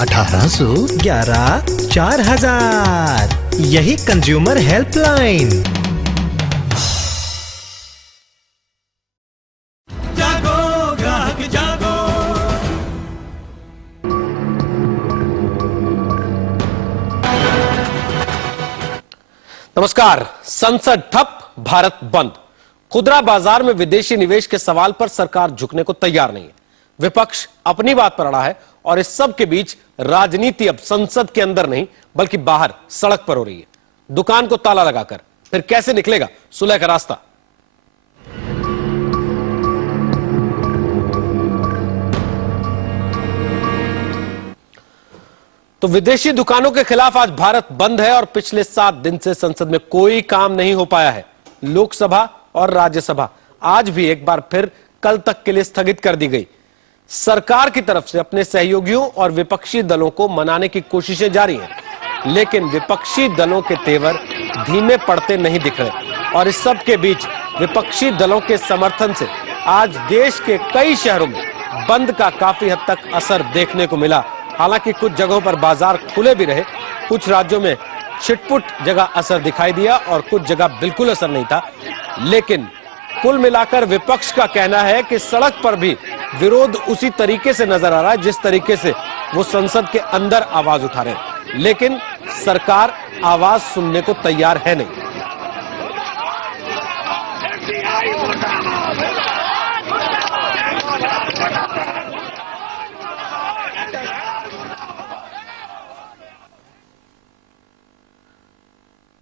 1811 4000। यही consumer helpline. जागो ग्राहक जागो। नमस्कार। संसद ठप, भारत बंद। खुदरा बाजार में विदेशी निवेश के सवाल पर सरकार झुकने को तैयार नहीं है। विपक्ष अपनी बात पर अड़ा है और इस सब के बीच राजनीति अब संसद के अंदर नहीं बल्कि बाहर सड़क पर हो रही है। दुकान को ताला लगाकर फिर कैसे निकलेगा सुलह का रास्ता? तो विदेशी दुकानों के खिलाफ आज भारत बंद है और पिछले 7 दिन से संसद में कोई काम नहीं हो पाया है। लोकसभा और राज्यसभा आज भी एक बार फिर कल तक के लिए स्थगित कर दी गई। सरकार की तरफ से अपने सहयोगियों और विपक्षी दलों को मनाने की कोशिशें जारी हैं, लेकिन विपक्षी दलों के तेवर धीमे पड़ते नहीं दिख रहे। और इस सब के बीच विपक्षी दलों के समर्थन से आज देश के कई शहरों में बंद का काफी हद तक असर देखने को मिला। हालांकि कुछ जगहों पर बाजार खुले भी रहे, कुछ राज्यों में छिटपुट जगह असर दिखाई दिया और कुछ जगह बिल्कुल असर नहीं था। लेकिन कुल मिलाकर विपक्ष का कहना है कि सड़क पर भी विरोध उसी तरीके से नजर आ रहा है जिस तरीके से वो संसद के अंदर आवाज उठा रहे हैं, लेकिन सरकार आवाज सुनने को तैयार है नहीं।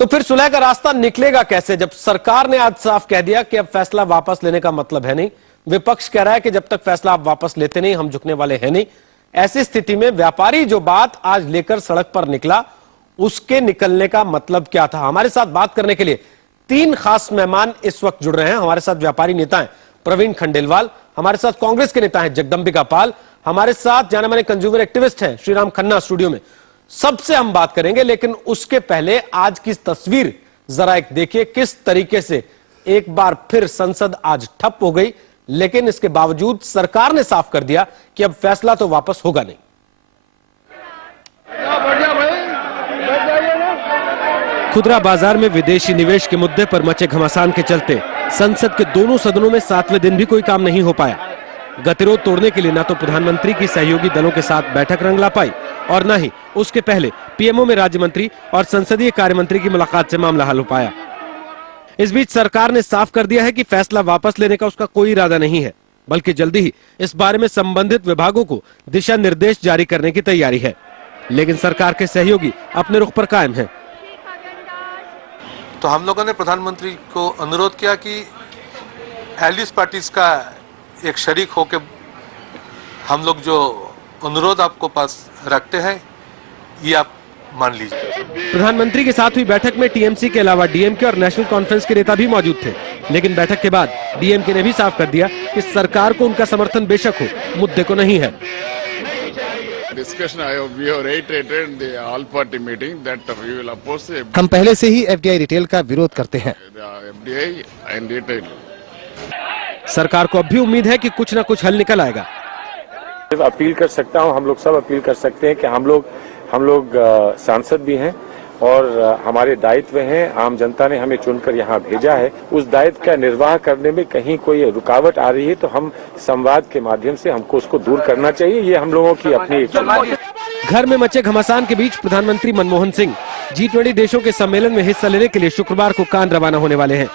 तो फिर सुलह का रास्ता निकलेगा कैसे जब सरकार ने आज साफ कह दिया कि अब फैसला वापस लेने का मतलब है नहीं। विपक्ष कह रहा है कि जब तक फैसला आप वापस लेते नहीं हम झुकने वाले हैं नहीं। ऐसी स्थिति में व्यापारी जो बात आज लेकर सड़क पर निकला उसके निकलने का मतलब क्या था? हमारे साथ बात करने के लिए 3 खास मेहमान इस वक्त जुड़ रहे हैं। हमारे साथ व्यापारी नेता हैं प्रवीण खंडेलवाल, हमारे साथ कांग्रेस के नेता हैं जगदंबिका पाल, हमारे साथ जाने माने कंज्यूमर एक्टिविस्ट हैं श्रीराम खन्ना स्टूडियो में। सबसे हम बात करेंगे, लेकिन उसके पहले आज की तस्वीर जरा एक देखिए किस तरीके से एक बार फिर संसद आज ठप हो गई, लेकिन इसके बावजूद सरकार ने साफ कर दिया कि अब फैसला तो वापस होगा नहीं। खुदरा बाजार में विदेशी निवेश के मुद्दे पर मचे घमासान के चलते संसद के दोनों सदनों में 7वें दिन भी कोई काम नहीं हो पाया। गतिरोध तोड़ने के लिए ना तो प्रधानमंत्री की सहयोगी दलों के साथ बैठक रंग ला पाई और न ही उसके पहले पीएमओ में राज्य मंत्री और संसदीय कार्य मंत्री की मुलाकात से मामला हल हो पाया। इस बीच सरकार ने साफ कर दिया है कि फैसला वापस लेने का उसका कोई इरादा नहीं है, बल्कि जल्दी ही इस बारे में संबंधित विभागों को दिशा निर्देश जारी करने की तैयारी है। लेकिन सरकार के सहयोगी अपने रुख पर कायम हैं। तो हम लोगों ने प्रधानमंत्री को अनुरोध किया कि एलिस पार्टीज का एक शरीक होकर हम लोग जो अनुरोध आपको पास रखते हैं ये आप मान लीजिए। प्रधानमंत्री के साथ हुई बैठक में टीएमसी के अलावा डीएमके और नेशनल कॉन्फ्रेंस के नेता भी मौजूद थे, लेकिन बैठक के बाद डीएमके ने भी साफ कर दिया कि सरकार को उनका समर्थन बेशक हो, मुद्दे को नहीं है। हम पहले से ही एफडीआई रिटेल का विरोध करते हैं। सरकार को अब भी उम्मीद है कि कुछ न कुछ हल निकल आएगा। अपील कर सकता हूं, हम लोग सब अपील कर सकते हैं कि हम लोग सांसद भी हैं और हमारे दायित्व हैं। आम जनता ने हमें चुनकर यहाँ भेजा है, उस दायित्व का निर्वाह करने में कहीं कोई रुकावट आ रही है तो हम संवाद के माध्यम से हमको उसको दूर करना चाहिए। ये हम लोगों की अपनी। घर में मचे घमासान के बीच प्रधानमंत्री मनमोहन सिंह G20 देशों के सम्मेलन में हिस्सा लेने के लिए शुक्रवार को कान रवाना होने वाले हैं।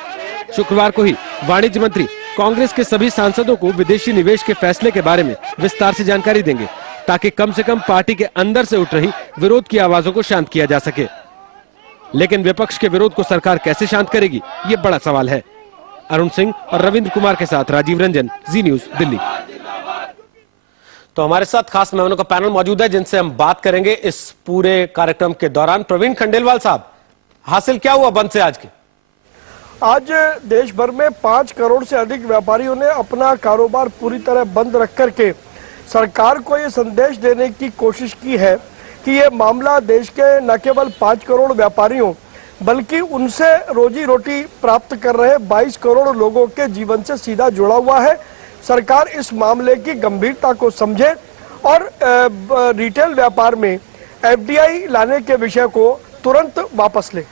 शुक्रवार को ही वाणिज्य मंत्री कांग्रेस के सभी सांसदों को विदेशी निवेश के फैसले के बारे में विस्तार से जानकारी देंगे, ताकि कम से कम पार्टी के अंदर से उठ रही विरोध की आवाजों को शांत किया जा सके। लेकिन विपक्ष के विरोध को सरकार कैसे शांत करेगी, ये बड़ा सवाल है। अरुण सिंह और रविंद्र कुमार के साथ राजीव रंजन, जी न्यूज दिल्ली। तो हमारे साथ खास मेहमानों का पैनल मौजूद है जिनसे हम बात करेंगे इस पूरे कार्यक्रम के दौरान। प्रवीण खंडेलवाल साहब, हासिल क्या हुआ बंद से आज के? आज देश भर में 5 करोड़ से अधिक व्यापारियों ने अपना कारोबार पूरी तरह बंद रख करके सरकार को ये संदेश देने की कोशिश की है कि ये मामला देश के न केवल 5 करोड़ व्यापारियों बल्कि उनसे रोजी रोटी प्राप्त कर रहे 22 करोड़ लोगों के जीवन से सीधा जुड़ा हुआ है। सरकार इस मामले की गंभीरता को समझे और रिटेल व्यापार में एफडीआई लाने के विषय को तुरंत वापस ले।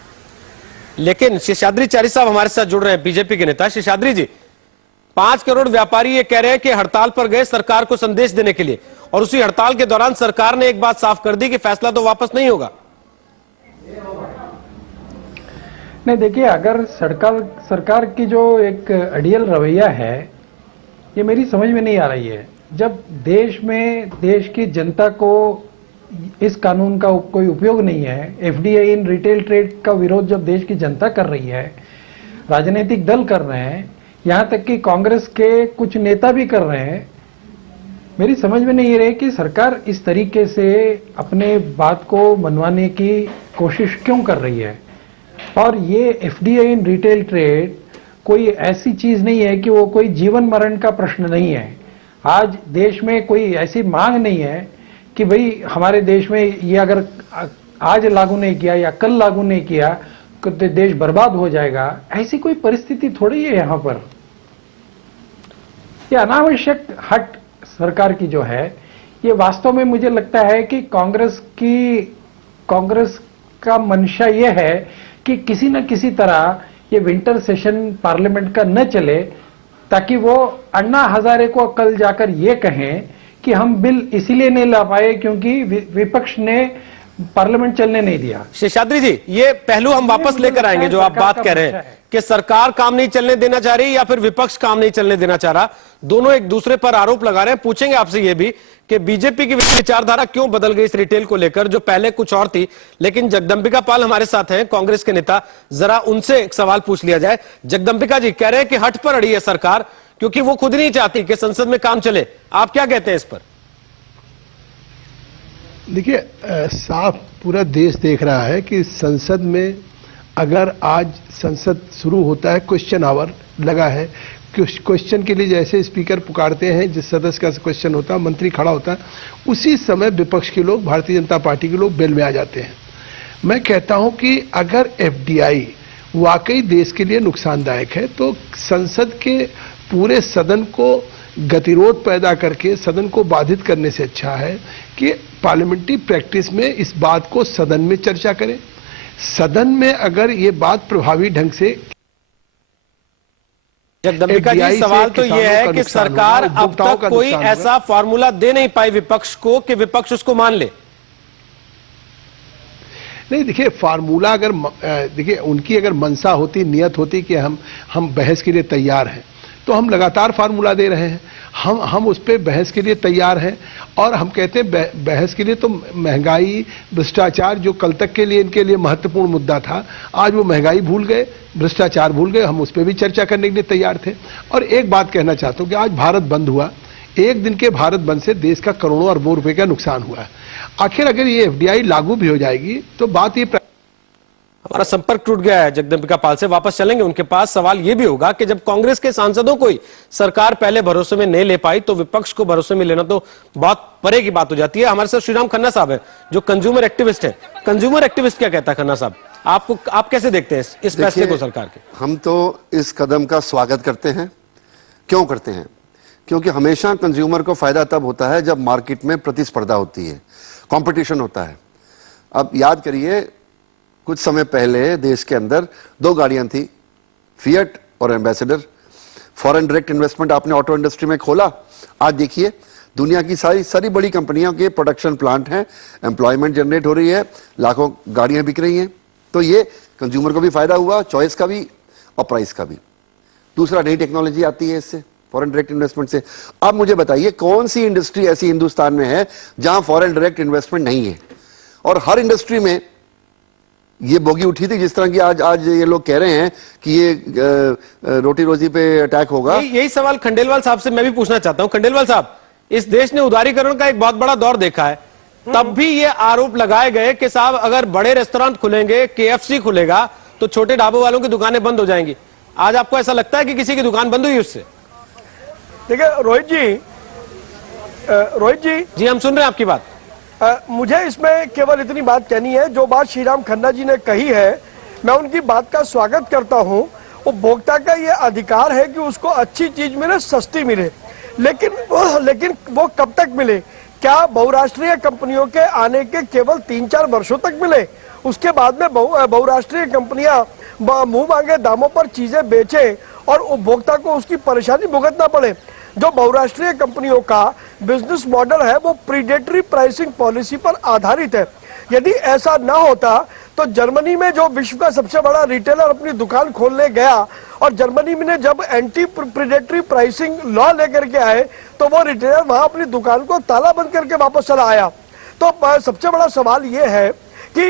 लेकिन शेषाद्रीचारी साहब हमारे साथ जुड़ रहे हैं, बीजेपी के नेता। शेषाद्री जी, 5 करोड़ व्यापारी ये कह रहे हैं कि हड़ताल पर गए सरकार को संदेश देने के लिए, और उसी हड़ताल के दौरान सरकार ने एक बात साफ कर दी कि फैसला तो वापस नहीं होगा। नहीं, देखिए, अगर सरकार की जो एक अड़ियल रवैया है, ये मेरी समझ में नहीं आ रही है। जब देश में देश की जनता को इस कानून का कोई उपयोग नहीं है, एफडीआई इन रिटेल ट्रेड का विरोध जब देश की जनता कर रही है, राजनीतिक दल कर रहे हैं, यहां तक कि कांग्रेस के कुछ नेता भी कर रहे हैं, मेरी समझ में नहीं रही कि सरकार इस तरीके से अपने बात को मनवाने की कोशिश क्यों कर रही है। और ये एफडीआई इन रिटेल ट्रेड कोई ऐसी चीज नहीं है कि वो कोई जीवन मरण का प्रश्न नहीं है। आज देश में कोई ऐसी मांग नहीं है कि भाई हमारे देश में ये अगर आज लागू नहीं किया या कल लागू नहीं किया तो देश बर्बाद हो जाएगा। ऐसी कोई परिस्थिति थोड़ी है यहाँ पर। ये अनावश्यक हट सरकार की जो है, ये वास्तव में मुझे लगता है कि कांग्रेस का मंशा ये है कि किसी न किसी तरह ये विंटर सेशन पार्लियामेंट का न चले, ताकि वो अन्ना हजारे को कल जाकर ये कहें कि हम बिल इसीलिए नहीं ला पाए क्योंकि विपक्ष ने पार्लियामेंट चलने नहीं दिया। शेषाद्री जी, ये पहलू हम वापस लेकर आएंगे जो आप बात कह रहे हैं कि सरकार काम नहीं चलने देना चाह रही या फिर विपक्ष काम नहीं चलने देना चाह रहा। दोनों एक दूसरे पर आरोप लगा रहे हैं। पूछेंगे आपसे ये भी कि बीजेपी की विचारधारा क्यों बदल गई इस रिटेल को लेकर, जो पहले कुछ और थी। लेकिन जगदंबिका पाल हमारे साथ हैं, कांग्रेस के नेता, जरा उनसे एक सवाल पूछ लिया जाए। जगदंबिका जी कह रहे हैं कि हट पर अड़ी है सरकार क्योंकि वो खुद नहीं चाहती कि संसद में काम चले। आप क्या कहते हैं इस पर? देखिए, साफ पूरा देश देख रहा है कि संसद में अगर आज संसद शुरू होता है, क्वेश्चन आवर लगा है, क्वेश्चन के लिए जैसे स्पीकर पुकारते हैं, जिस सदस्य का क्वेश्चन होता है, मंत्री खड़ा होता है, उसी समय विपक्ष के लोग, भारतीय जनता पार्टी के लोग बेल में आ जाते हैं। मैं कहता हूं कि अगर एफडीआई वाकई देश के लिए नुकसानदायक है तो संसद के पूरे सदन को गतिरोध पैदा करके सदन को बाधित करने से अच्छा है कि पार्लियामेंट्री प्रैक्टिस में इस बात को सदन में चर्चा करें। सदन में अगर ये बात प्रभावी ढंग से। जगदंबिका जी, सवाल तो ये है कि सरकार अब तक कोई ऐसा फॉर्मूला दे नहीं पाई विपक्ष को कि विपक्ष उसको मान ले। नहीं, देखिए, फार्मूला अगर देखिए उनकी अगर मंशा होती, नियत होती कि हम बहस के लिए तैयार हैं, तो हम लगातार फार्मूला दे रहे हैं। हम उस पर बहस के लिए तैयार हैं और हम कहते हैं बहस के लिए तो महंगाई, भ्रष्टाचार, जो कल तक के लिए इनके लिए महत्वपूर्ण मुद्दा था, आज वो महंगाई भूल गए, भ्रष्टाचार भूल गए, हम उस पर भी चर्चा करने के लिए तैयार थे। और एक बात कहना चाहता हूं कि आज भारत बंद हुआ, एक दिन के भारत बंद से देश का करोड़ों अरबों रुपए का नुकसान हुआ है। आखिर अगर ये एफडीआई लागू भी हो जाएगी तो बात ये। हमारा संपर्क टूट गया है जगदंबिका पाल से, वापस चलेंगे उनके पास। सवाल यह भी होगा कि जब कांग्रेस के सांसदों को ही सरकार पहले भरोसे में नहीं ले पाई तो विपक्ष को भरोसे में लेना तो बहुत परे की बात हो जाती है। हमारे साथ श्रीराम खन्ना साहब है जो कंज्यूमर एक्टिविस्ट है। कंज्यूमर एक्टिविस्ट क्या कहता है खन्ना साहब, आप कैसे देखते हैं इस फैसले को सरकार के? हम तो इस कदम का स्वागत करते हैं। क्यों करते हैं? क्योंकि हमेशा कंज्यूमर को फायदा तब होता है जब मार्केट में प्रतिस्पर्धा होती है, कंपटीशन होता है। अब याद करिए, कुछ समय पहले देश के अंदर 2 गाड़ियां थी, फिएट और एम्बेसडर। फॉरेन डायरेक्ट इन्वेस्टमेंट आपने ऑटो इंडस्ट्री में खोला, आज देखिए दुनिया की सारी बड़ी कंपनियों के प्रोडक्शन प्लांट हैं, एम्प्लॉयमेंट जनरेट हो रही है, लाखों गाड़ियां बिक रही हैं। तो ये कंज्यूमर को भी फायदा हुआ, चॉइस का भी और प्राइस का भी। दूसरा, नई टेक्नोलॉजी आती है इससे, फॉरेन डायरेक्ट इन्वेस्टमेंट से। अब मुझे बताइए कौन सी इंडस्ट्री ऐसी हिंदुस्तान में है जहां फॉरेन डायरेक्ट इन्वेस्टमेंट नहीं है? और हर इंडस्ट्री में ये बोगी उठी थी, जिस तरह की आज ये लोग कह रहे हैं कि ये रोटी रोजी पे अटैक होगा। यही सवाल खंडेलवाल साहब से मैं भी पूछना चाहता हूं। खंडेलवाल साहब, इस देश ने उदारीकरण का एक बहुत बड़ा दौर देखा है, तब भी ये आरोप लगाए गए कि साहब अगर बड़े रेस्टोरेंट खुलेंगे, केएफसी खुलेगा तो छोटे ढाबों वालों की दुकानें बंद हो जाएंगी। आज आपको ऐसा लगता है कि किसी की दुकान बंद हुई उससे? देखिए रोहित जी, हम सुन रहे हैं आपकी बात। मुझे इसमें केवल इतनी बात कहनी है, जो बात श्रीराम खन्ना जी ने कही है, मैं उनकी बात का स्वागत करता हूं। उपभोक्ता का ये अधिकार है कि उसको अच्छी चीज मिले, सस्ती मिले, लेकिन वो कब तक मिले? क्या बहुराष्ट्रीय कंपनियों के आने के केवल 3-4 वर्षों तक मिले? उसके बाद में बहुराष्ट्रीय कंपनियां मुंह मांगे दामों पर चीजें बेचें और उपभोक्ता को उसकी परेशानी भुगतना पड़े। जो बहुराष्ट्रीय कंपनियों का बिजनेस मॉडल है वो प्रीडेटरी प्राइसिंग पॉलिसी पर आधारित है। यदि ऐसा ना होता तो जर्मनी में जो विश्व का सबसे बड़ा रिटेलर अपनी दुकान खोलने गया और जर्मनी में जब एंटी प्रीडेटरी प्राइसिंग लॉ लेकर के आए तो वो रिटेलर वहां अपनी दुकान को ताला बंद करके वापस चला आया। तो सबसे बड़ा सवाल ये है कि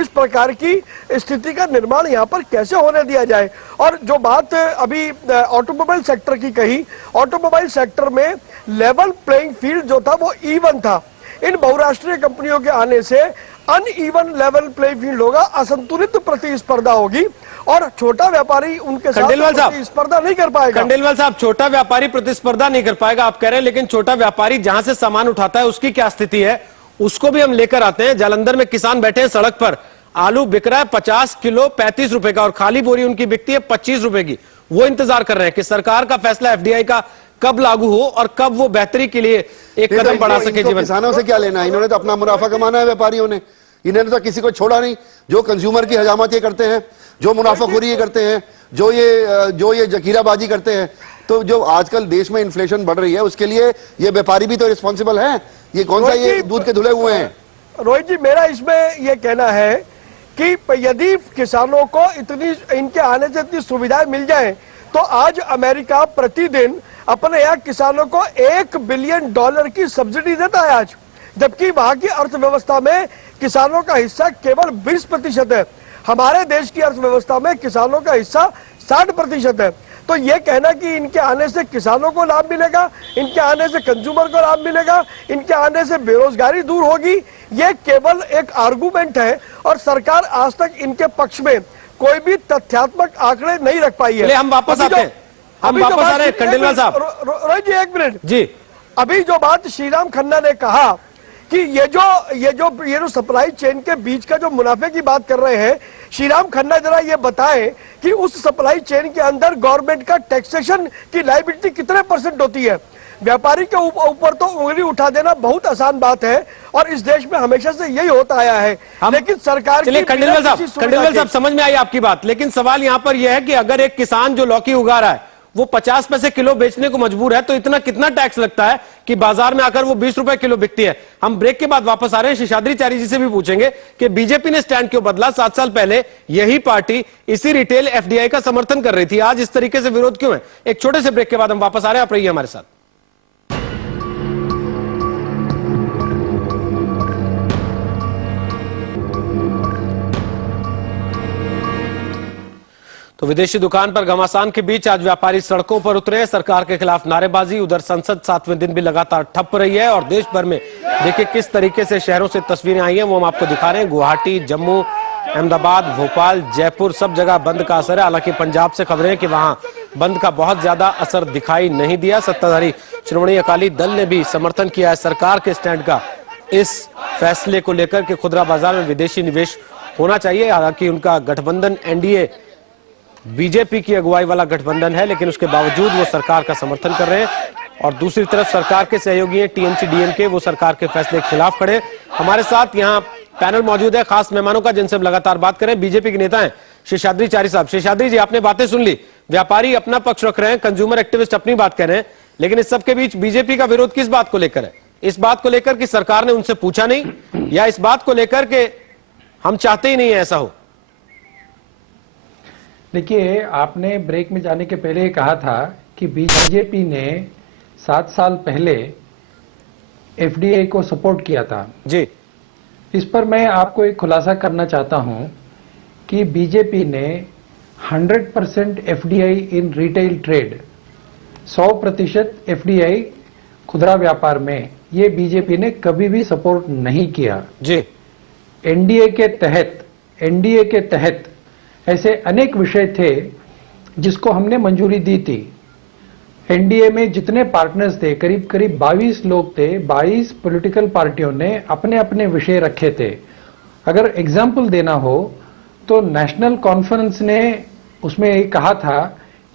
इस प्रकार की स्थिति का निर्माण यहाँ पर कैसे होने दिया जाए। और जो बात अभी ऑटोमोबाइल सेक्टर की कही, ऑटोमोबाइल सेक्टर में लेवल प्लेइंग फील्ड जो था वो इवन था। इन बहुराष्ट्रीय कंपनियों के आने से अनइवन लेवल प्लेइंग फील्ड होगा, असंतुलित प्रतिस्पर्धा होगी और छोटा व्यापारी उनके साथ प्रतिस्पर्धा नहीं कर पाएगा। खंडेलवाल साहब, छोटा व्यापारी प्रतिस्पर्धा नहीं कर पाएगा आप कह रहे हैं, लेकिन छोटा व्यापारी जहां से सामान उठाता है उसकी क्या स्थिति है उसको भी हम लेकर आते हैं। जालंधर में किसान बैठे हैं सड़क पर, आलू बिक रहा है 50 किलो 35 रुपए का और खाली बोरी उनकी बिकती है 25 रुपए की। वो इंतजार कर रहे हैं कि सरकार का फैसला एफडीआई का कब लागू हो और कब वो बेहतरी के लिए एक कदम बढ़ा सके। जीवन किसानों से क्या लेना है? इन्होंने तो अपना मुनाफा कमाना है, व्यापारियों ने। इन्होंने तो किसी को छोड़ा नहीं। जो कंज्यूमर की हजामत ये करते हैं, जो मुनाफाखोरी ये करते हैं, जो ये जखीराबाजी करते हैं, तो जो आजकल देश में इन्फ्लेशन बढ़ रही है उसके लिए ये व्यापारी भी तो रिस्पॉन्सिबल हैं। ये कौन सा ये दूध के धुले हुए हैं? रोहित जी, मेरा इसमें यह कहना है कि यदि किसानों को इतनी इनके आने से इतनी सुविधाएं मिल जाएं तो आज अमेरिका प्रतिदिन अपने यहाँ किसानों को $1 बिलियन की सब्सिडी देता है आज, जबकि वहां की अर्थव्यवस्था में किसानों का हिस्सा केवल 20% है। हमारे देश की अर्थव्यवस्था में किसानों का हिस्सा 60% है। तो ये कहना कि इनके आने से किसानों को लाभ मिलेगा, इनके आने से कंज्यूमर को लाभ मिलेगा, इनके आने से बेरोजगारी दूर होगी, ये केवल एक आर्गुमेंट है और सरकार आज तक इनके पक्ष में कोई भी तथ्यात्मक आंकड़े नहीं रख पाई है। हम वापस आते हैं, हम वापस आ रहे हैं खंडेलवाल साहब। रोहित जी, एक मिनट जी। अभी जो बात श्रीराम खन्ना ने कहा कि ये जो सप्लाई चेन के बीच का जो मुनाफे की बात कर रहे हैं, श्रीराम खन्ना जरा ये बताएं कि उस सप्लाई चेन के अंदर गवर्नमेंट का टैक्सेशन की लायबिलिटी कितने % होती है। व्यापारी के ऊपर तो उंगली उठा देना बहुत आसान बात है और इस देश में हमेशा से यही होता आया है, लेकिन सरकार की खंडेलवाल साहब समझ में आई आपकी बात, लेकिन सवाल यहाँ पर यह है कि अगर एक किसान जो लौकी उगा रहा है वो 50 पैसे किलो बेचने को मजबूर है तो इतना कितना टैक्स लगता है कि बाजार में आकर वो 20 रुपए किलो बिकती है। हम ब्रेक के बाद वापस आ रहे हैं, शेषाद्रीचारी जी से भी पूछेंगे कि बीजेपी ने स्टैंड क्यों बदला। 7 साल पहले यही पार्टी इसी रिटेल एफडीआई का समर्थन कर रही थी, आज इस तरीके से विरोध क्यों है? एक छोटे से ब्रेक के बाद हम वापस आ रहे हैं, आप रहिए हमारे साथ। तो विदेशी दुकान पर घमासान के बीच आज व्यापारी सड़कों पर उतरे, सरकार के खिलाफ नारेबाजी। उधर संसद 7वें दिन भी लगातार ठप रही है और देश भर में देखिए किस तरीके से शहरों से तस्वीरें आई हैं वो हम आपको दिखा रहे हैं। गुवाहाटी, जम्मू, अहमदाबाद, भोपाल, जयपुर सब जगह बंद का असर है। हालांकि पंजाब से खबरें कि वहां बंद का बहुत ज्यादा असर दिखाई नहीं दिया। सत्ताधारी श्रोमणी अकाली दल ने भी समर्थन किया है सरकार के स्टैंड का इस फैसले को लेकर कि खुदरा बाजार में विदेशी निवेश होना चाहिए। हालांकि उनका गठबंधन एनडीए बीजेपी की अगुवाई वाला गठबंधन है, लेकिन उसके बावजूद वो सरकार का समर्थन कर रहे हैं और दूसरी तरफ सरकार के सहयोगी हैं टीएमसी डीएमके, वो सरकार के फैसले के खिलाफ खड़े। हमारे साथ यहाँ पैनल मौजूद है खास मेहमानों का जिनसे हम लगातार बात करें। बीजेपी के नेता हैं शेषाद्रीचारी साहब। शेषाद्री जी, आपने बातें सुन ली, व्यापारी अपना पक्ष रख रहे हैं, कंज्यूमर एक्टिविस्ट अपनी बात कह रहे हैं, लेकिन इस सबके बीच बीजेपी का विरोध किस बात को लेकर है? इस बात को लेकर कि सरकार ने उनसे पूछा नहीं या इस बात को लेकर के हम चाहते ही नहीं है ऐसा हो? देखिए, आपने ब्रेक में जाने के पहले कहा था कि बीजेपी ने 7 साल पहले एफडीआई को सपोर्ट किया था जी। इस पर मैं आपको एक खुलासा करना चाहता हूं कि बीजेपी ने 100% FDI in retail trade, 100% FDI खुदरा व्यापार में, ये बीजेपी ने कभी भी सपोर्ट नहीं किया जी। एनडीए के तहत ऐसे अनेक विषय थे जिसको हमने मंजूरी दी थी। एनडीए में जितने पार्टनर्स थे, करीब करीब 22 लोग थे, 22 पॉलिटिकल पार्टियों ने अपने अपने विषय रखे थे। अगर एग्जाम्पल देना हो तो नेशनल कॉन्फ्रेंस ने उसमें कहा था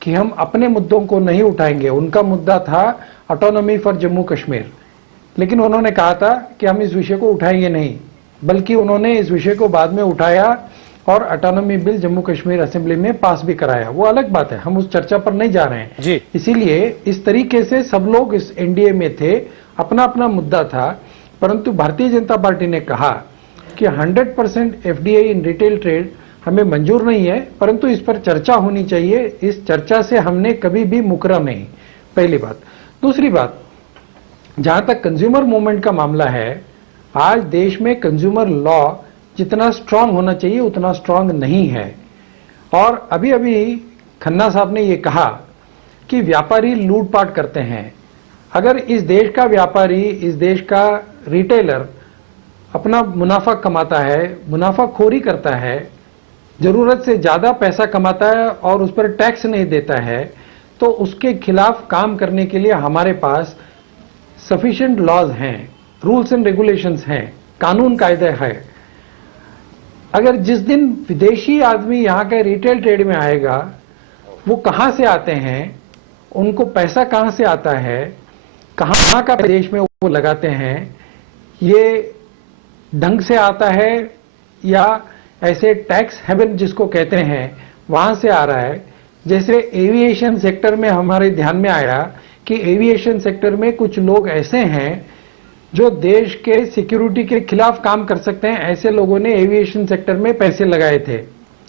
कि हम अपने मुद्दों को नहीं उठाएंगे। उनका मुद्दा था ऑटोनॉमी फॉर जम्मू कश्मीर। लेकिन उन्होंने कहा था कि हम इस विषय को उठाएंगे नहीं, बल्कि उन्होंने इस विषय को बाद में उठाया और autonomy bill Jammu Kashmir assembly में पास भी कराया। वो अलग बात है, हम उस चर्चा पर नहीं जा रहे हैं जी। इसीलिए इस तरीके से सब लोग इस एनडीए में थे, अपना अपना मुद्दा था, परंतु भारतीय जनता पार्टी ने कहा कि 100% एफडीआई इन रिटेल ट्रेड हमें मंजूर नहीं है, परंतु इस पर चर्चा होनी चाहिए। इस चर्चा से हमने कभी भी मुकरा नहीं, पहली बात। दूसरी बात, जहां तक कंज्यूमर मूवमेंट का मामला है, आज देश में कंज्यूमर लॉ जितना स्ट्रांग होना चाहिए उतना स्ट्रांग नहीं है। और अभी अभी खन्ना साहब ने यह कहा कि व्यापारी लूटपाट करते हैं। अगर इस देश का व्यापारी, इस देश का रिटेलर अपना मुनाफा कमाता है, मुनाफाखोरी करता है, जरूरत से ज्यादा पैसा कमाता है और उस पर टैक्स नहीं देता है, तो उसके खिलाफ काम करने के लिए हमारे पास सफिशिएंट लॉज हैं, रूल्स एंड रेगुलेशंस हैं, कानून कायदे है। अगर जिस दिन विदेशी आदमी यहाँ के रिटेल ट्रेड में आएगा, वो कहां से आते हैं, उनको पैसा कहां से आता है, कहां का देश में वो लगाते हैं, ये ढंग से आता है या ऐसे टैक्स हेवन जिसको कहते हैं वहां से आ रहा है। जैसे एविएशन सेक्टर में हमारे ध्यान में आया कि एविएशन सेक्टर में कुछ लोग ऐसे हैं जो देश के सिक्योरिटी के खिलाफ काम कर सकते हैं। ऐसे लोगों ने एविएशन सेक्टर में पैसे लगाए थे,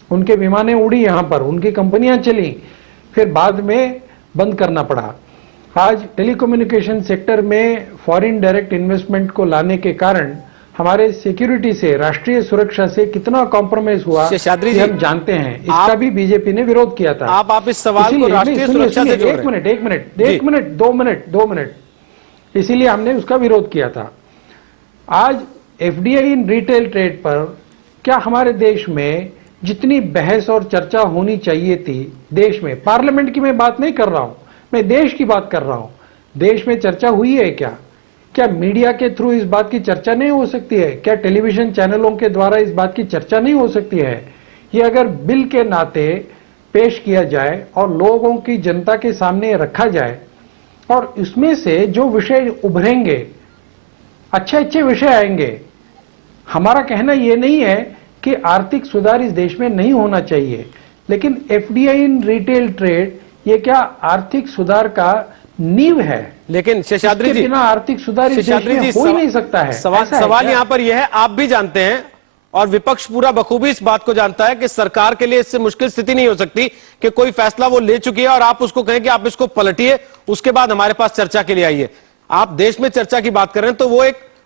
उनके विमानें उड़ी यहां पर, उनकी कंपनियां चली, फिर बाद में बंद करना पड़ा। आज टेलीकम्युनिकेशन सेक्टर में फॉरेन डायरेक्ट इन्वेस्टमेंट को लाने के कारण हमारे सिक्योरिटी से, राष्ट्रीय सुरक्षा से कितना कॉम्प्रोमाइज हुआ शेषाद्री ये जी, हम जानते हैं। इसका भी बीजेपी ने विरोध किया था। आप इस सवाल को राष्ट्रीय सुरक्षा से जोड़ रहे हैं। 2 मिनट, इसीलिए हमने उसका विरोध किया था। आज एफडीआई इन रिटेल ट्रेड पर क्या हमारे देश में जितनी बहस और चर्चा होनी चाहिए थी, देश में, पार्लियामेंट की मैं बात नहीं कर रहा हूं, मैं देश की बात कर रहा हूं, देश में चर्चा हुई है क्या मीडिया के थ्रू इस बात की चर्चा नहीं हो सकती है? क्या टेलीविजन चैनलों के द्वारा इस बात की चर्चा नहीं हो सकती है? ये अगर बिल के नाते पेश किया जाए और लोगों की, जनता के सामने रखा जाए और इसमें से जो विषय उभरेंगे, अच्छे अच्छे विषय आएंगे। हमारा कहना यह नहीं है कि आर्थिक सुधार इस देश में नहीं होना चाहिए, लेकिन एफडीआई इन रिटेल ट्रेड ये क्या आर्थिक सुधार का नींव है? लेकिन शेषाद्री जी, बिना आर्थिक सुधार इस देश में हो ही नहीं सकता है। सवाल यहां पर यह है, आप भी जानते हैं और विपक्ष पूरा बखूबी इस बात को जानता है कि सरकार के लिए इससे मुश्किल स्थिति नहीं हो सकती कि कोई फैसला वो ले चुकी है और आप उसको कहें कि आप इसको पलटिए, उसके बाद हमारे पास चर्चा के लिए आइए। आप देश में चर्चा की बात कर रहे हैं, तो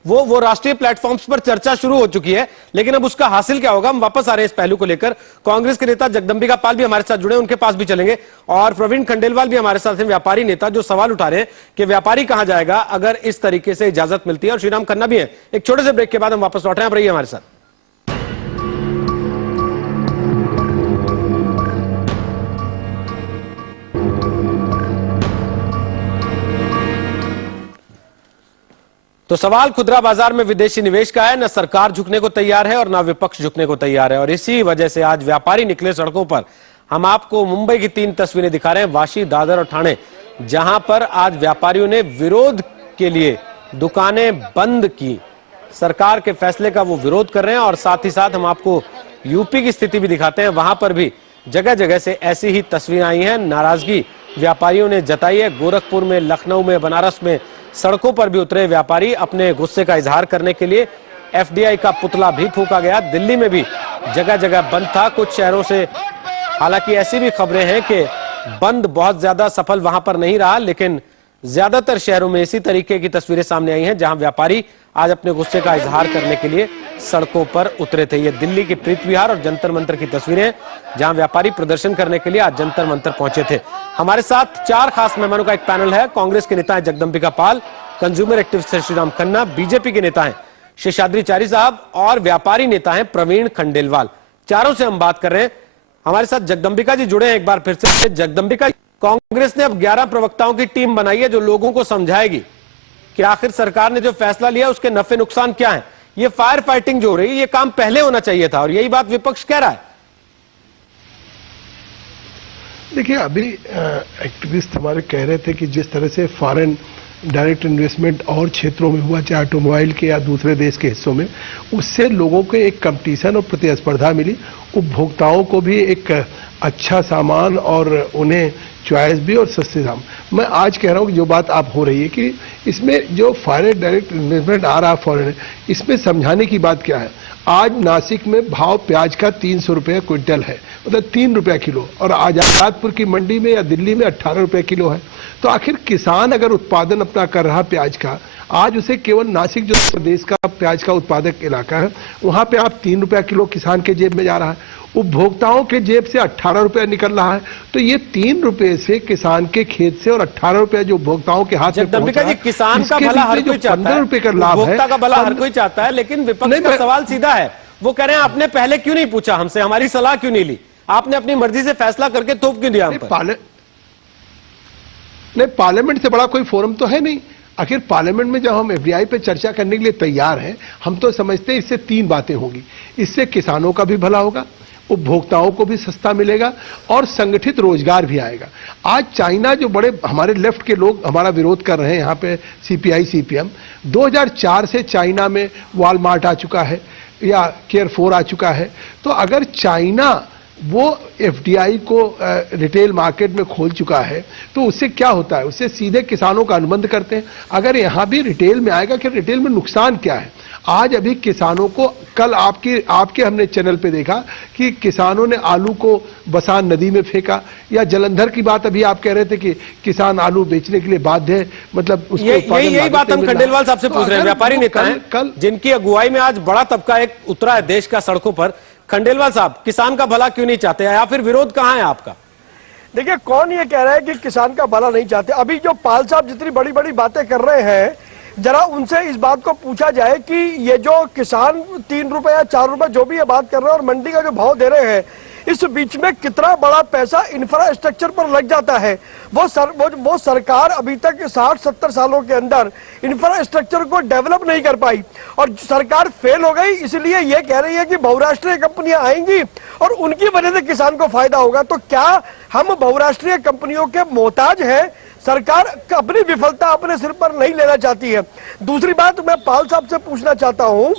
वो राष्ट्रीय प्लेटफॉर्म्स पर चर्चा शुरू हो चुकी है, लेकिन अब उसका हासिल क्या होगा? हम वापस आ रहे हैं इस पहलू को लेकर। कांग्रेस के नेता जगदंबिका पाल भी हमारे साथ जुड़े, उनके पास भी चलेंगे, और प्रवीण खंडेलवाल भी हमारे साथ हैं, व्यापारी नेता, जो सवाल उठा रहे हैं कि व्यापारी कहां जाएगा अगर इस तरीके से इजाजत मिलती है। और श्रीराम खन्ना भी है। एक छोटे से ब्रेक के बाद हम वापस लौट रहे हैं, आप रहिए हमारे साथ। तो सवाल खुदरा बाजार में विदेशी निवेश का है। न सरकार झुकने को तैयार है और न विपक्ष झुकने को तैयार है, और इसी वजह से आज व्यापारी निकले सड़कों पर। हम आपको मुंबई की 3 तस्वीरें दिखा रहे हैं, वाशी, दादर और ठाणे, जहां पर आज व्यापारियों ने विरोध के लिए दुकानें बंद की। सरकार के फैसले का वो विरोध कर रहे हैं। और साथ ही साथ हम आपको यूपी की स्थिति भी दिखाते हैं, वहां पर भी जगह जगह से ऐसी ही तस्वीरें आई हैं। नाराजगी व्यापारियों ने जताई है। गोरखपुर में, लखनऊ में, बनारस में सड़कों पर भी उतरे व्यापारी अपने गुस्से का इजहार करने के लिए। एफडीआई का पुतला भी फूंका गया। दिल्ली में भी जगह जगह बंद था। कुछ शहरों से हालांकि ऐसी भी खबरें हैं कि बंद बहुत ज्यादा सफल वहां पर नहीं रहा, लेकिन ज्यादातर शहरों में इसी तरीके की तस्वीरें सामने आई हैं, जहां व्यापारी आज अपने गुस्से का इजहार करने के लिए सड़कों पर उतरे थे। ये दिल्ली की प्रीत विहार और जंतर मंतर की तस्वीरें, जहां व्यापारी प्रदर्शन करने के लिए आज जंतर मंतर पहुंचे थे। हमारे साथ 4 खास मेहमानों का एक पैनल है। कांग्रेस के नेता है जगदंबिका पाल, कंज्यूमर एक्टिविस्ट है श्रीराम खन्ना, बीजेपी के नेता है शेषाद्री चारी साहब, और व्यापारी नेता है प्रवीण खंडेलवाल। चारों से हम बात कर रहे हैं। हमारे साथ जगदंबिका जी जुड़े हैं एक बार फिर से। जगदंबिका, कांग्रेस ने अब 11 प्रवक्ताओं की टीम बनाई है जो लोगों को समझाएगी कि आखिर सरकार ने जो फैसला लिया उसके नफे नुकसान क्या है। ये फायर फाइटिंग जो हो रही है, ये काम पहले होना चाहिए था, और यही बात विपक्ष कह रहा है। देखिए, अभी एक्टिविस्ट हमारे कह रहे थे कि जिस तरह से फॉरेन डायरेक्ट इन्वेस्टमेंट और क्षेत्रों में हुआ, चाहे ऑटोमोबाइल के या दूसरे देश के हिस्सों में, उससे लोगों को एक कंपटीशन और प्रतिस्पर्धा मिली, उपभोक्ताओं को भी एक अच्छा सामान और उन्हें चॉइस भी और सस्ते दाम। मैं आज कह रहा हूँ कि जो बात आप हो रही है कि इसमें जो फॉरेन डायरेक्ट इन्वेस्टमेंट आ रहा है फॉरेन, इसमें समझाने की बात क्या है। आज नासिक में भाव प्याज का 300 रुपये क्विंटल है, मतलब 3 रुपया किलो, और आजादपुर की मंडी में या दिल्ली में 18 रुपये किलो है। तो आखिर किसान अगर उत्पादन अपना कर रहा प्याज का, आज उसे केवल नासिक जो प्रदेश का प्याज का उत्पादक इलाका है, वहां पे आप 3 रुपया किलो किसान के जेब में जा रहा है, उपभोक्ताओं के जेब से 18 रुपया निकल रहा है। तो ये 3 रुपये से किसान के खेत से और 18 रुपया जो उपभोक्ताओं के हाथ में पहुंच रहा है, किसान का भला हर कोई चाहता है, 15 रुपये का लाभ है, उपभोक्ता का भला हर कोई चाहता है, लेकिन विपक्ष का सवाल सीधा है। वो कह रहे हैं आपने पहले क्यों नहीं पूछा हमसे, हमारी सलाह क्यों नहीं ली, आपने अपनी मर्जी से फैसला करके थोप क्यों दिया हम पर? नहीं, पार्लियामेंट से बड़ा कोई फोरम तो है नहीं। आखिर पार्लियामेंट में जब हम एफडीआई पे चर्चा करने के लिए तैयार हैं, हम तो समझते हैं इससे 3 बातें होंगी। इससे किसानों का भी भला होगा, उपभोक्ताओं को भी सस्ता मिलेगा और संगठित रोजगार भी आएगा। आज चाइना जो बड़े हमारे लेफ्ट के लोग हमारा विरोध कर रहे हैं, यहाँ पे सीपीआई सीपीएम, 2004 से चाइना में वॉलमार्ट आ चुका है या केयर4 आ चुका है। तो अगर चाइना वो एफडीआई को रिटेल मार्केट में खोल चुका है, तो उससे क्या होता है, उससे सीधे किसानों का अनुबंध करते हैं। अगर यहां भी रिटेल में आएगा, कि रिटेल में नुकसान क्या है। आज अभी किसानों को, कल आपके हमने चैनल पे देखा कि किसानों ने आलू को बसान नदी में फेंका, या जलंधर की बात अभी आप कह रहे थे कि किसान आलू बेचने के लिए बाध्य है, मतलब उसको यही बात हम खंडेलवाल साहब से पूछ रहे हैं। व्यापारी नेता हैं कल, जिनकी अगुवाई में आज बड़ा तबका एक उतरा है देश का सड़कों पर। खंडेलवाल साहब, किसान का भला क्यों नहीं चाहते, या फिर विरोध कहां है आपका? देखिए, कौन ये कह रहा है कि किसान का भला नहीं चाहते? अभी जो पाल साहब जितनी बड़ी बड़ी बातें कर रहे हैं, जरा उनसे इस बात को पूछा जाए कि ये जो किसान 3 रुपए या 4 रुपए जो भी ये बात कर रहे हैं और मंडी का जो भाव दे रहे हैं, इस बीच में कितना बड़ा पैसा इंफ्रास्ट्रक्चर पर लग जाता है। वो सरकार अभी तक 60-70 सालों के अंदर इंफ्रास्ट्रक्चर को डेवलप नहीं कर पाई और सरकार फेल हो गई। इसलिए ये कह रही है कि बहुराष्ट्रीय कंपनियां आएंगी और उनकी वजह से किसान को फायदा होगा। तो क्या हम बहुराष्ट्रीय कंपनियों के मोहताज हैं? सरकार अपनी विफलता अपने सिर पर नहीं लेना चाहती है। दूसरी बात मैं पाल साहब से पूछना चाहता हूं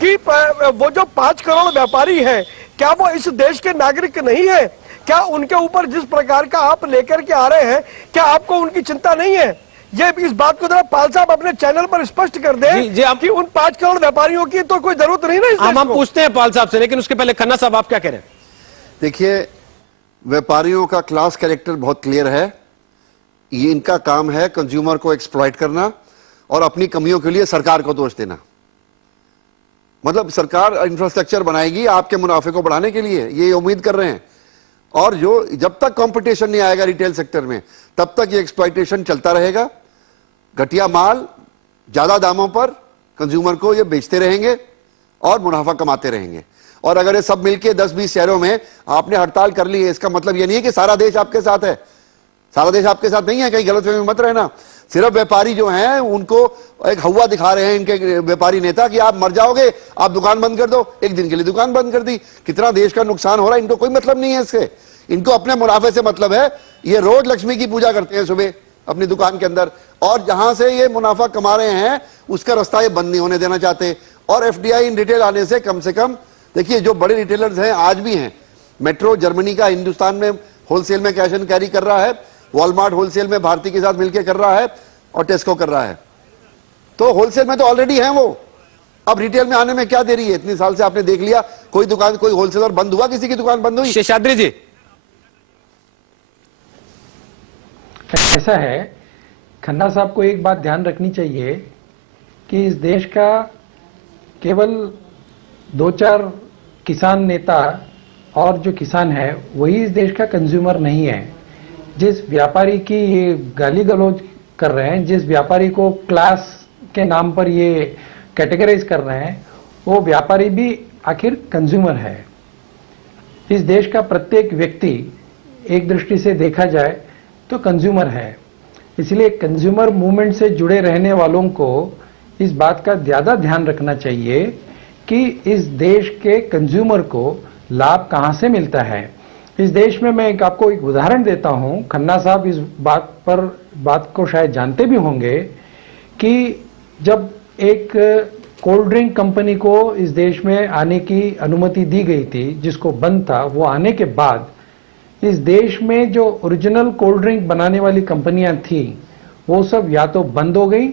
कि वो जो 5 करोड़ व्यापारी हैं, क्या वो इस देश के नागरिक नहीं है? क्या उनके ऊपर जिस प्रकार का आप लेकर के आ रहे हैं, क्या आपको उनकी चिंता नहीं है? ये इस बात को जरा पाल साहब अपने चैनल पर स्पष्ट कर दें कि उन 5 करोड़ व्यापारियों की तो कोई जरूरत नहीं ना। हम पूछते हैं पाल साहब से, लेकिन उसके पहले खन्ना साहब आप क्या कह रहे हैं? देखिए, व्यापारियों का क्लास कैरेक्टर बहुत क्लियर है। ये इनका काम है कंज्यूमर को एक्सप्लॉइट करना और अपनी कमियों के लिए सरकार को दोष देना। मतलब सरकार इंफ्रास्ट्रक्चर बनाएगी आपके मुनाफे को बढ़ाने के लिए, ये उम्मीद कर रहे हैं। और जब तक कंपटीशन नहीं आएगा रिटेल सेक्टर में, तब तक ये एक्सप्लॉइटेशन चलता रहेगा। घटिया माल ज्यादा दामों पर कंज्यूमर को ये बेचते रहेंगे और मुनाफा कमाते रहेंगे। और अगर ये सब मिलके 10-20 शहरों में आपने हड़ताल कर ली है, इसका मतलब ये नहीं है कि सारा देश आपके साथ है। सारा देश आपके साथ नहीं है, कहीं गलतफहमी में मत रहना। सिर्फ व्यापारी जो हैं उनको एक हवा दिखा रहे हैं इनके व्यापारी नेता कि आप मर जाओगे, आप दुकान बंद कर दो। एक दिन के लिए दुकान बंद कर दी, कितना देश का नुकसान हो रहा है, इनको कोई मतलब नहीं है इससे। इनको अपने मुनाफे से मतलब है। ये रोज लक्ष्मी की पूजा करते हैं सुबह अपनी दुकान के अंदर, और जहां से ये मुनाफा कमा रहे हैं उसका रास्ता ये बंद नहीं होने देना चाहते। और एफडीआई इन रिटेल आने से कम देखिए, जो बड़े रिटेलर्स हैं आज भी हैं, मेट्रो जर्मनी का हिंदुस्तान में होलसेल में कैश एंड कैरी कर रहा है, वॉलमार्ट होलसेल में भारती के साथ मिलकर कर रहा है और टेस्को कर रहा है। तो होलसेल में तो ऑलरेडी हैं वो, अब रिटेल में आने में क्या देरी है? इतने साल से आपने देख लिया, कोई दुकान, कोई होलसेलर बंद हुआ? किसी की दुकान बंद हुई? शेषाद्री जी, ऐसा है, खन्ना साहब को एक बात ध्यान रखनी चाहिए कि इस देश का केवल 2-4 किसान नेता और जो किसान है वही इस देश का कंज्यूमर नहीं है। जिस व्यापारी की ये गाली गलौज कर रहे हैं, जिस व्यापारी को क्लास के नाम पर ये कैटेगराइज कर रहे हैं, वो व्यापारी भी आखिर कंज्यूमर है। इस देश का प्रत्येक व्यक्ति एक दृष्टि से देखा जाए तो कंज्यूमर है। इसलिए कंज्यूमर मूवमेंट से जुड़े रहने वालों को इस बात का ज्यादा ध्यान रखना चाहिए कि इस देश के कंज्यूमर को लाभ कहां से मिलता है। इस देश में मैं आपको एक उदाहरण देता हूं। खन्ना साहब इस बात को शायद जानते भी होंगे कि जब एक कोल्ड ड्रिंक कंपनी को इस देश में आने की अनुमति दी गई थी, जिसको बंद था, वो आने के बाद इस देश में जो ओरिजिनल कोल्ड ड्रिंक बनाने वाली कंपनियां थी वो सब या तो बंद हो गई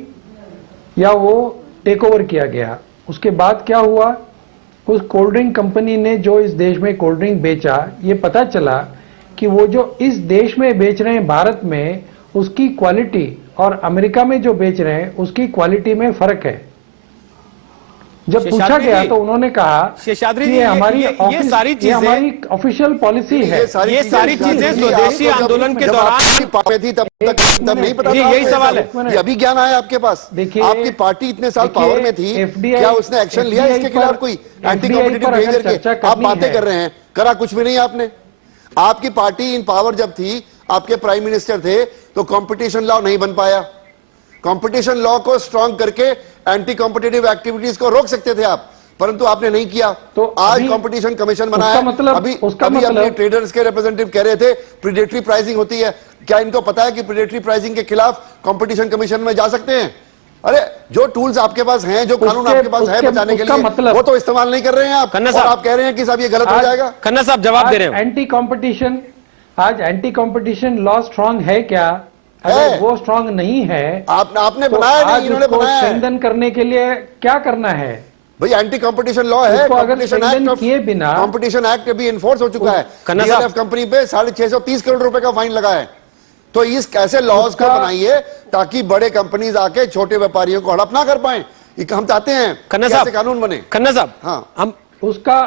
या वो टेक ओवर किया गया। उसके बाद क्या हुआ, उस कोल्ड ड्रिंक कंपनी ने जो इस देश में कोल्ड ड्रिंक बेचा, ये पता चला कि वो जो इस देश में बेच रहे हैं भारत में, उसकी क्वालिटी और अमेरिका में जो बेच रहे हैं उसकी क्वालिटी में फर्क है। जब पूछा गया तो उन्होंने कहा शेषाद्री कि जी, ये हमारी ये सारी चीजें, हमारी ऑफिशियल पॉलिसी है। ये सारी चीजें स्वदेशी आंदोलन के दौरान पार्टी थी तब नहीं पता था। यही सवाल है, ये अभी ज्ञान आया आपके पास? देखिए, आपकी पार्टी इतने साल पावर में थी, क्या उसने एक्शन लिया इसके खिलाफ? कोई एंटी कॉम्पिटिटिव बिहेवियर के आप बातें कर रहे हैं, करा कुछ भी नहीं आपने। आपकी पार्टी इन पावर जब थी, आपके प्राइम मिनिस्टर थे, तो कंपटीशन लॉ नहीं बन पाया। कंपटीशन लॉ को स्ट्रांग करके एंटी कॉम्पिटिटिव एक्टिविटीज को रोक सकते थे आप, परंतु आपने नहीं किया। तो आज कंपटीशन कमीशन बना है। अभी अपने ट्रेडर्स के रिप्रेजेंटेटिव कह रहे थे प्रीडेटरी प्राइसिंग होती है। क्या इनको पता है कि प्रीडेटरी प्राइसिंग के खिलाफ कंपटीशन कमीशन में जा सकते हैं? अरे जो टूल्स आपके पास हैं, जो कानून आपके पास है बचाने के लिए, वो तो इस्तेमाल नहीं कर रहे हैं आप। और आप कह रहे हैं कि साहब ये गलत हो जाएगा। खन्ना साहब जवाब दे रहे हैं। एंटी कंपटीशन, आज एंटी कंपटीशन लॉ स्ट्रांग है क्या? अगर वो स्ट्रांग नहीं है, आपने बनाया नहीं, इन्होंने बनाया है। स्ट्रेंथन करने के लिए क्या करना है भाई? एंटी कंपीटिशन लॉ है, कंपटीशन एक्ट किए बिना, कंपटीशन एक्ट अभी इन्फोर्स हो चुका है। डीएलएफ कंपनी पे 630 करोड़ रुपए का फाइन लगा है। तो इस कैसे लॉज को बनाइए ताकि बड़े कंपनीज आके छोटे व्यापारियों को हड़प ना कर पाए। हम चाहते हैं कैसे कानून बने। खन्ना साहब, हाँ, हम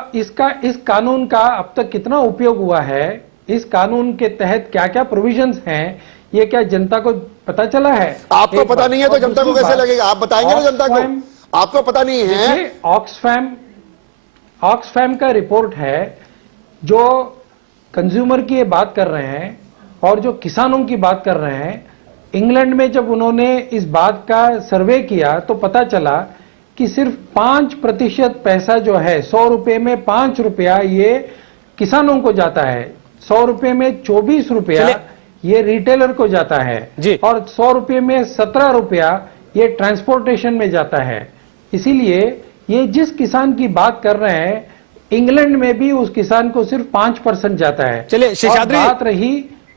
इस कानून का अब तक कितना उपयोग हुआ है, इस कानून के तहत क्या क्या प्रोविजंस हैं, ये क्या जनता को पता चला है? आपको पता नहीं है तो जनता को कैसे लगेगा? आप बताएंगे ना जनता को। आपको पता नहीं है। ऑक्सफैम का रिपोर्ट है जो कंज्यूमर की ये बात कर रहे हैं और जो किसानों की बात कर रहे हैं। इंग्लैंड में जब उन्होंने इस बात का सर्वे किया तो पता चला कि सिर्फ 5% पैसा जो है, 100 रुपए में 5 रुपया ये किसानों को जाता है, 100 रुपए में 24 रुपया ये रिटेलर को जाता है और 100 रुपए में 17 रुपया ये ट्रांसपोर्टेशन में जाता है। इसीलिए ये जिस किसान की बात कर रहे हैं, इंग्लैंड में भी उस किसान को सिर्फ 5% जाता है। चलिए शेषाद्री, बात रही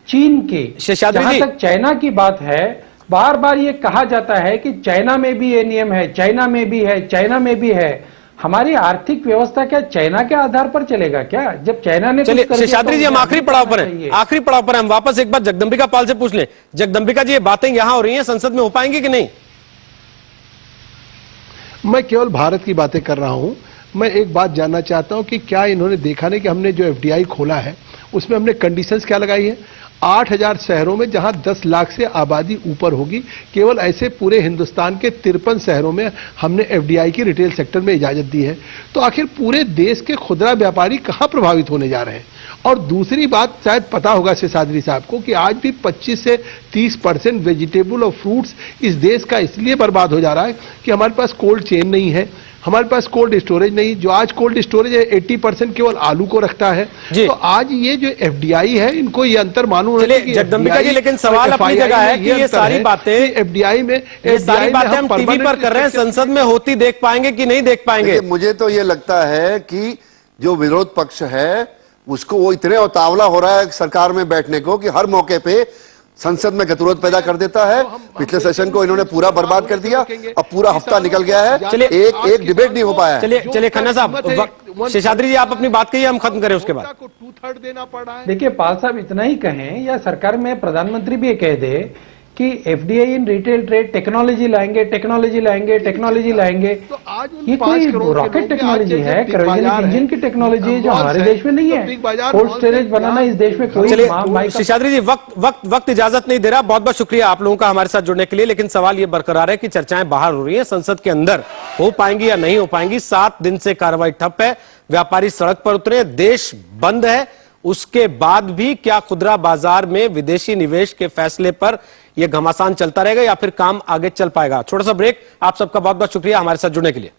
चीन की, जहां तक चाइना की बात है, बार बार ये कहा जाता है कि चाइना में भी ये नियम है, चाइना में भी है, चाइना में भी है। हमारी आर्थिक व्यवस्था क्या चाइना के आधार पर चलेगा क्या? जब चाइना ने चलिए शेषाद्री जी, हम आखिरी पड़ाव पर हैं, आखिरी पड़ाव पर हम वापस एक बार जगदंबिका पाल से पूछ लें। जगदंबिका जी, ये बातें यहां हो रही हैं, संसद में हो पाएंगी कि नहीं? मैं केवल भारत की बातें कर रहा हूं। मैं एक बात जानना चाहता हूं कि क्या इन्होंने देखा नहीं कि हमने जो एफडीआई खोला है उसमें हमने कंडीशंस क्या लगाई है? 8000 शहरों में जहां 10 लाख से आबादी ऊपर होगी, केवल ऐसे पूरे हिंदुस्तान के 53 शहरों में हमने एफडीआई की रिटेल सेक्टर में इजाजत दी है। तो आखिर पूरे देश के खुदरा व्यापारी कहां प्रभावित होने जा रहे हैं? और दूसरी बात शायद पता होगा शेषाद्री साहब को कि आज भी 25 से 30% वेजिटेबल और फ्रूट्स इस देश का इसलिए बर्बाद हो जा रहा है कि हमारे पास कोल्ड चेन नहीं है, हमारे पास कोल्ड स्टोरेज नहीं। जो आज कोल्ड स्टोरेज है 80% केवल आलू को रखता है। तो आज ये जो एफडीआई है, इनको ये अंतर मालूम होना चाहिए। जगदंबिका जी, लेकिन सवाल अपनी जगह है कि ये सारी बातें एफडीआई में, ये सारी बातें हम टीवी पर कर रहे हैं, संसद में होती देख पाएंगे कि नहीं देख पाएंगे? मुझे तो ये लगता है कि जो विरोध पक्ष है उसको वो इतने उतावला हो रहा है सरकार में बैठने को कि हर मौके पे संसद में गतिरोध पैदा कर देता है। पिछले सेशन को इन्होंने पूरा बर्बाद कर दिया, अब पूरा हफ्ता निकल गया है, एक डिबेट नहीं हो पाया है। चलिए खन्ना साहब, शेषाद्री जी आप अपनी बात कहिए, हम खत्म करें उसके बाद। 2/3 देना पड़ रहा है। देखिए पाल साहब, इतना ही कहें या सरकार में प्रधानमंत्री भी ये कह दे कि FDI in retail trade technology लाएंगे, टेक्नोलॉजी लाएंगे, टेक्नोलॉजी लाएंगे। तो आज ये कोई रॉकेट टेक्नोलॉजी है, क्रायोजेनिक इंजन की टेक्नोलॉजी है जो हमारे देश में नहीं है। कोल्ड स्टोरेज बनाना इस देश में कोई। शेषाद्री जी, वक्त इजाजत नहीं दे रहा। बहुत बहुत शुक्रिया आप लोगों का हमारे साथ जुड़ने के लिए। लेकिन सवाल ये बरकरार है कि चर्चाएं बाहर हो रही है, संसद के अंदर हो पाएंगी या नहीं हो पाएंगी। 7 दिन से कार्रवाई ठप है, व्यापारी सड़क पर उतरे, देश बंद है। उसके बाद भी क्या खुदरा बाजार में विदेशी निवेश के फैसले पर यह घमासान चलता रहेगा या फिर काम आगे चल पाएगा? छोटा सा ब्रेक। आप सबका बहुत बहुत शुक्रिया हमारे साथ जुड़ने के लिए।